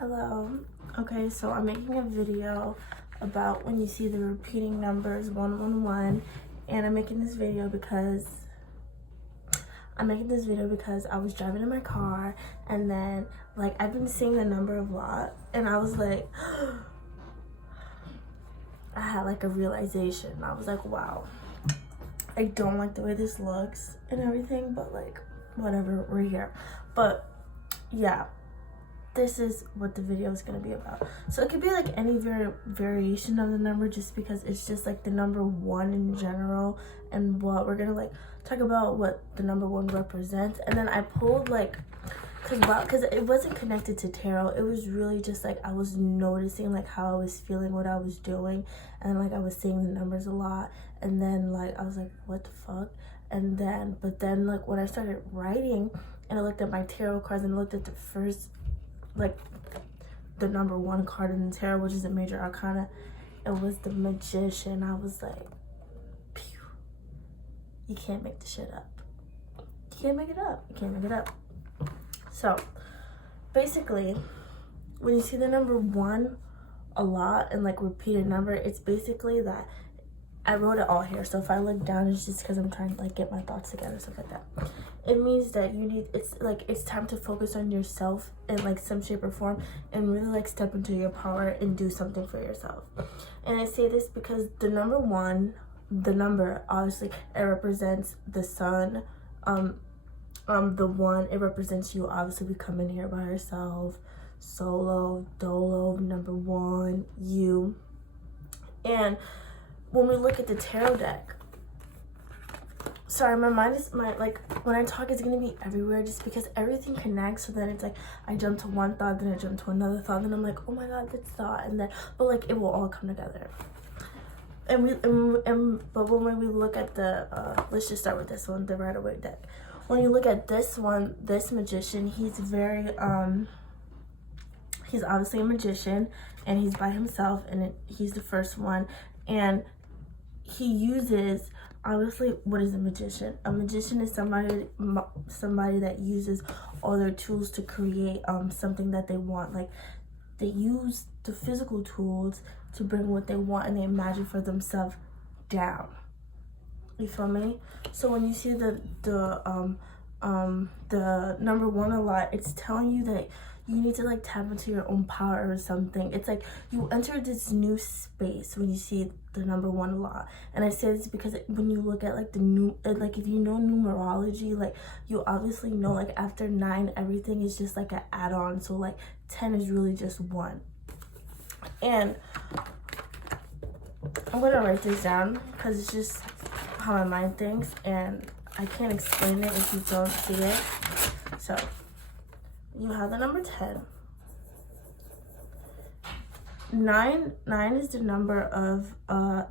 Hello. Okay, so I'm making a video about when you see the repeating numbers 111, and I'm making this video because I was driving in my car, and then like I've been seeing the number a lot, and I was like I had like a realization. I was like, wow, I don't like the way this looks and everything, but like whatever, we're here. But yeah, this is what the video is going to be about. So it could be like any variation of the number, just because it's just like the number one in general, and what we're gonna like talk about what the number one represents. And then I pulled like, because it wasn't connected to tarot, it was really just like I was noticing like how I was feeling, what I was doing, and like I was seeing the numbers a lot, and then like I was like, what the fuck? And then but then like when I started writing and I looked at my tarot cards and I looked at the first, like the number one card in the tarot, which is a major arcana, it was the Magician. I was like, pew, you can't make the shit up. You can't make it up. You can't make it up. So basically, when you see the number one a lot and like repeated number, it's basically that I wrote it all here. So if I look down, it's just because I'm trying to like get my thoughts together, stuff like that. It means that you need, it's time to focus on yourself in like some shape or form, and really like step into your power and do something for yourself. And I say this because the number one, the number, obviously it represents the sun. The one, it represents you obviously becoming here by yourself, solo, dolo, number one, you. And when we look at the tarot deck, sorry, my mind is, like when I talk, it's gonna be everywhere just because everything connects. So then it's like I jump to one thought, then I jump to another thought, then I'm like, oh my god, this thought, and then but like it will all come together. But when we look at the let's just start with this one, the Rider-Waite deck. When you look at this one, this Magician, he's very he's obviously a magician, and he's by himself, and he's the first one, and he uses, obviously, what is a magician? A magician is somebody that uses all their tools to create something that they want. Like they use the physical tools to bring what they want, and they imagine for themselves down. You feel me? So when you see the number one a lot, it's telling you that you need to like tap into your own power or something. It's like you enter this new space when you see the number one a lot. And I say this because when you look at like like if you know numerology, like you obviously know like after 9 everything is just like an add-on. So like 10 is really just 1. And I'm gonna write this down because it's just how my mind thinks, and I can't explain it if you don't see it. So you have the number 10. 9 is the number of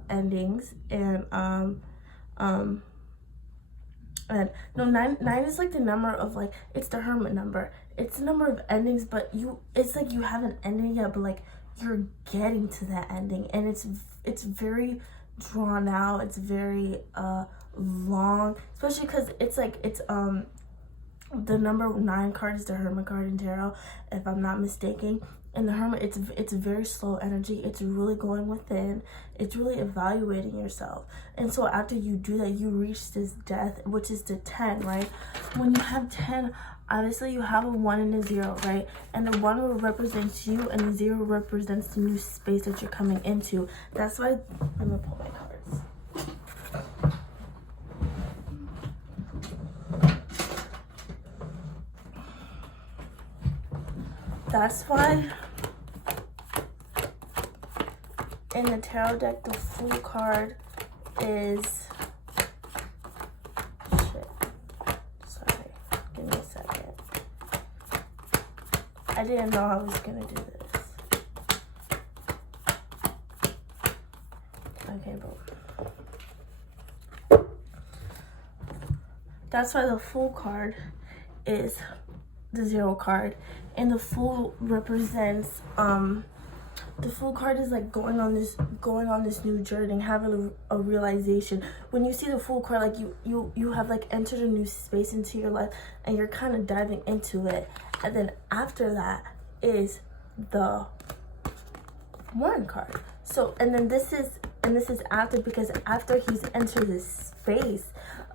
endings, and no, 9 is like the number of like, it's the hermit number. It's the number of endings, but it's like you haven't ended yet, but like you're getting to that ending, and it's very drawn out. It's very long, especially because it's like the number 9 card is the Hermit card in tarot, if I'm not mistaken. And the Hermit, it's very slow energy. It's really going within. It's really evaluating yourself. And so after you do that, you reach this death, which is the 10, right? When you have 10, obviously you have a 1 and a 0, right? And the 1 represents you, and the 0 represents the new space that you're coming into. That's why, let me pull my cards. That's why in the tarot deck, the Fool card is, shit, sorry, give me a second. I didn't know I was gonna do this. Okay, boom. That's why the Fool card is the 0 card, and the Fool represents the Fool card is like going on this new journey and having a realization. When you see the Fool card, like you have like entered a new space into your life, and you're kind of diving into it. And then after that is the 1 card. So, and then this is after, because after he's entered this space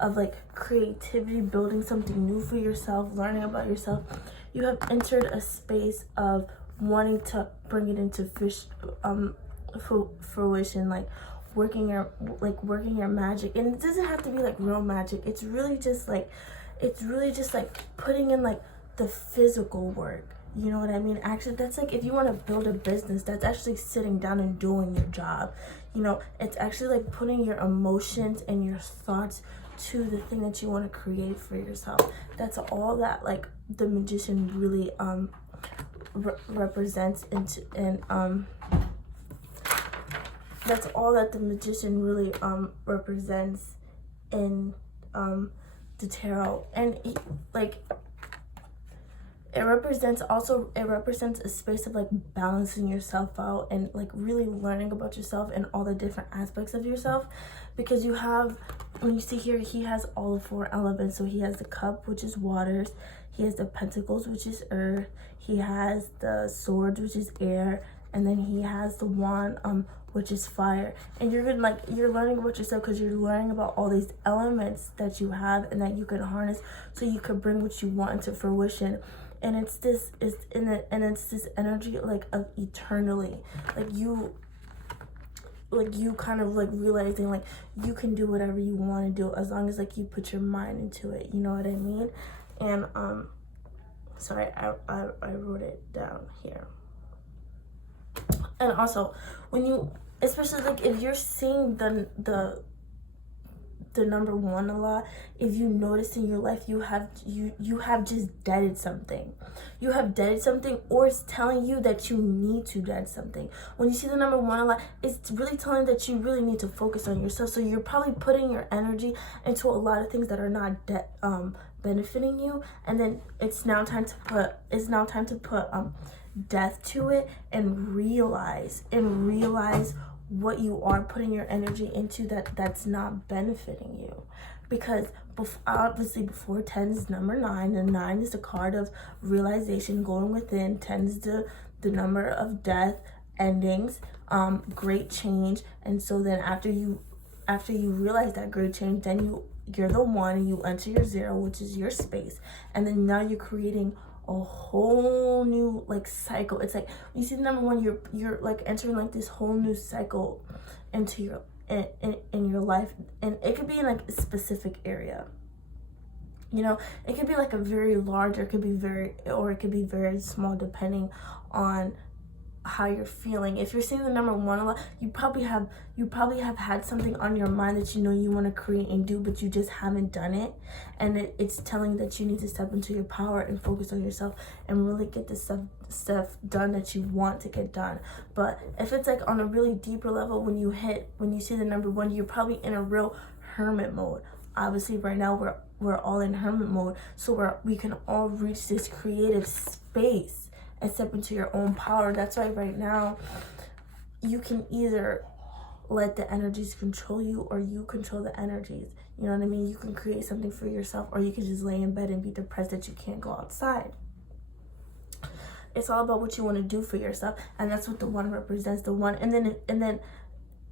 of like creativity, building something new for yourself, learning about yourself, you have entered a space of wanting to bring it into fruition, like working your magic. And it doesn't have to be like real magic. It's really just like putting in like the physical work. You know what I mean? Actually, that's like, if you want to build a business, that's actually sitting down and doing your job. You know, it's actually like putting your emotions and your thoughts to the thing that you want to create for yourself. That's all that like the magician really represents that's all that the magician really represents in the tarot. And it represents a space of like balancing yourself out and like really learning about yourself and all the different aspects of yourself. Because you have, when you see here, he has all 4 elements. So he has the cup, which is waters, he has the pentacles, which is earth, he has the swords, which is air, and then he has the wand, which is fire. And you're learning about yourself because you're learning about all these elements that you have and that you can harness so you can bring what you want into fruition. And it's this energy like of eternally, like you kind of like realizing like you can do whatever you want to do as long as like you put your mind into it. You know what I mean? And sorry, I wrote it down here. And also, when you, especially like if you're seeing the number 1 a lot, if you notice in your life you have just deaded something. You have deaded something, or it's telling you that you need to dead something. When you see the number 1 a lot, it's really telling that you really need to focus on yourself. So you're probably putting your energy into a lot of things that are not benefiting you, and then it's now time to put death to it and realize what you are putting your energy into that's not benefiting you. Because obviously before 10 is number 9, and 9 is the card of realization, going within. 10 is the number of death, endings, great change. And so then after you realize that great change, then you're the 1 and you enter your 0, which is your space. And then now you're creating a whole new like cycle. It's like when you see the number 1, you're like entering like this whole new cycle into your in your life. And it could be in like a specific area, you know. It could be like a very large, or it could be very small, depending on how you're feeling. If you're seeing the number 1 a lot, you probably have had something on your mind that you know you want to create and do, but you just haven't done it. And it's telling you that you need to step into your power and focus on yourself and really get the stuff done that you want to get done. But if it's like on a really deeper level, when you see the number 1, you're probably in a real hermit mode. Obviously right now we're all in hermit mode, so we can all reach this creative space and step into your own power. That's why right now you can either let the energies control you, or you control the energies. You know what I mean? You can create something for yourself, or you can just lay in bed and be depressed that you can't go outside. It's all about what you want to do for yourself, and that's what the 1 represents. The 1, and then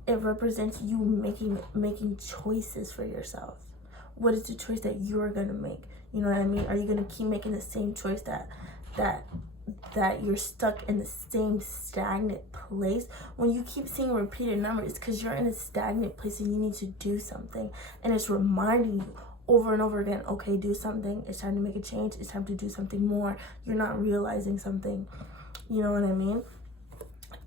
it represents you making choices for yourself. What is the choice that you're gonna make? You know what I mean? Are you gonna keep making the same choice that you're stuck in the same stagnant place? When you keep seeing repeated numbers, it's because you're in a stagnant place and you need to do something. And it's reminding you over and over again, okay, do something. It's time to make a change. It's time to do something more. You're not realizing something. You know what I mean?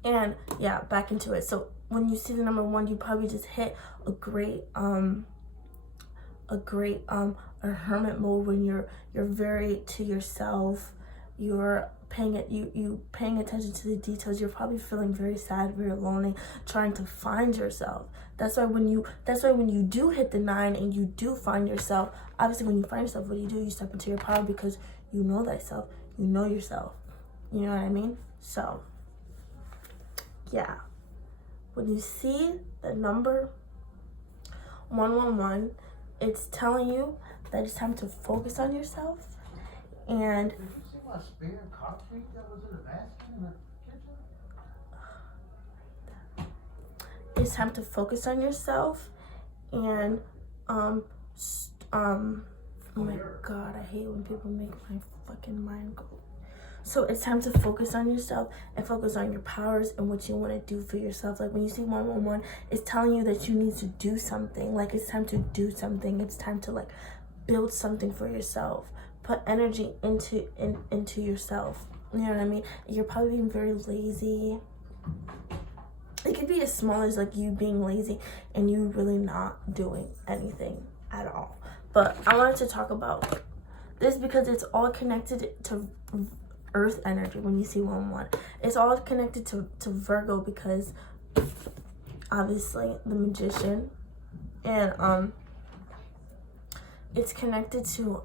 And yeah, back into it. So when you see the number 1, you probably just hit a great hermit mode when you're very to yourself. You're paying attention to the details. You're probably feeling very sad, very lonely, trying to find yourself. That's why when you do hit the 9 and you do find yourself, obviously when you find yourself, what do? You step into your power, because you know thyself, you know yourself. You know what I mean? So yeah, when you see the number 111, it's telling you that it's time to focus on yourself. And spare concrete that was in the basket? it's time to focus on yourself and oh my god, I hate when people make my fucking mind go. So it's time to focus on yourself and focus on your powers and what you want to do for yourself. Like when you see 111, it's telling you that you need to do something. Like it's time to do something. It's time to like build something for yourself. Put energy into yourself. You know what I mean? You're probably being very lazy. It could be as small as like you being lazy and you really not doing anything at all. But I wanted to talk about this because it's all connected to earth energy. When you see 1-1, it's all connected to Virgo, because obviously the magician, and it's connected to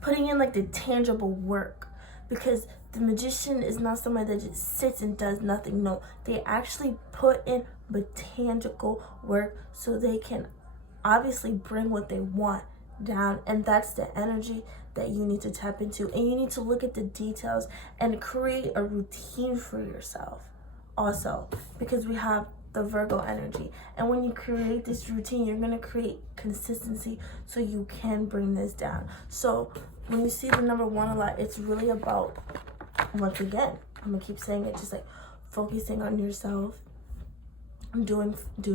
putting in like the tangible work, because the magician is not somebody that just sits and does nothing. No, they actually put in the tangible work so they can obviously bring what they want down. And that's the energy that you need to tap into. And you need to look at the details and create a routine for yourself also, because we have the Virgo energy. And when you create this routine, you're going to create consistency so you can bring this down. So when you see the number 1 a lot, it's really about, once again, I'm going to keep saying it, just like focusing on yourself, doing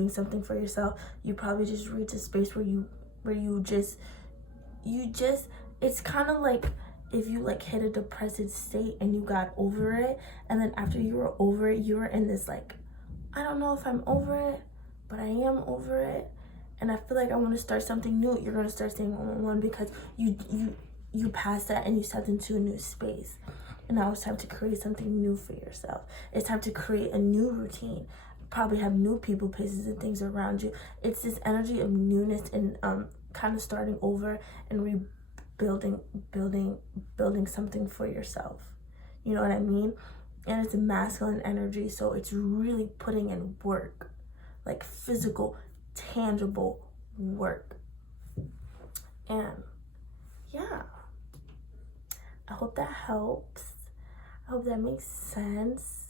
something for yourself. You probably just reach a space where you just it's kind of like if you like hit a depressive state and you got over it, and then after you were over it, you were in this like, I don't know if I'm over it, but I am over it, and I feel like I want to start something new. You're going to start saying 1-1 because you passed that and you stepped into a new space. And now it's time to create something new for yourself. It's time to create a new routine. Probably have new people, places, and things around you. It's this energy of newness and kind of starting over and building something for yourself. You know what I mean? And it's a masculine energy, so it's really putting in work, like physical, tangible work. And yeah, I hope that helps. I hope that makes sense.